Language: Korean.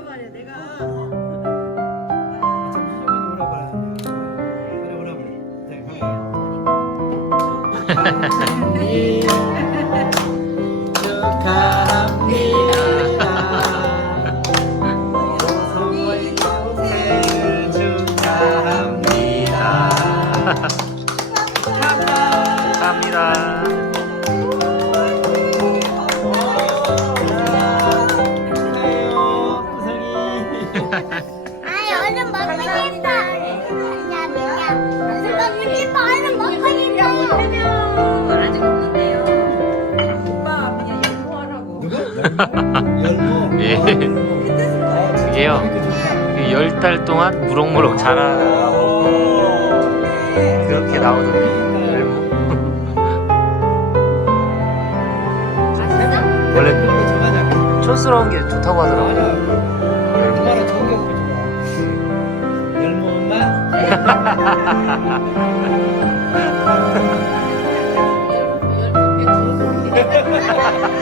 그래 말이야 내가 감사합니다. 아이 얼른 먹고 싶어. 야 미야. 얼른 먹고 싶어. 얼른 먹고 싶어. 아직 없는데요. 오빠 그냥 연구하라고. 예. 이게요. 열 달 동안 무럭무럭 자라고 그렇게 나오던데. 원래 촌스러운 게 좋다고 하더라고요. Ha ha ha ha!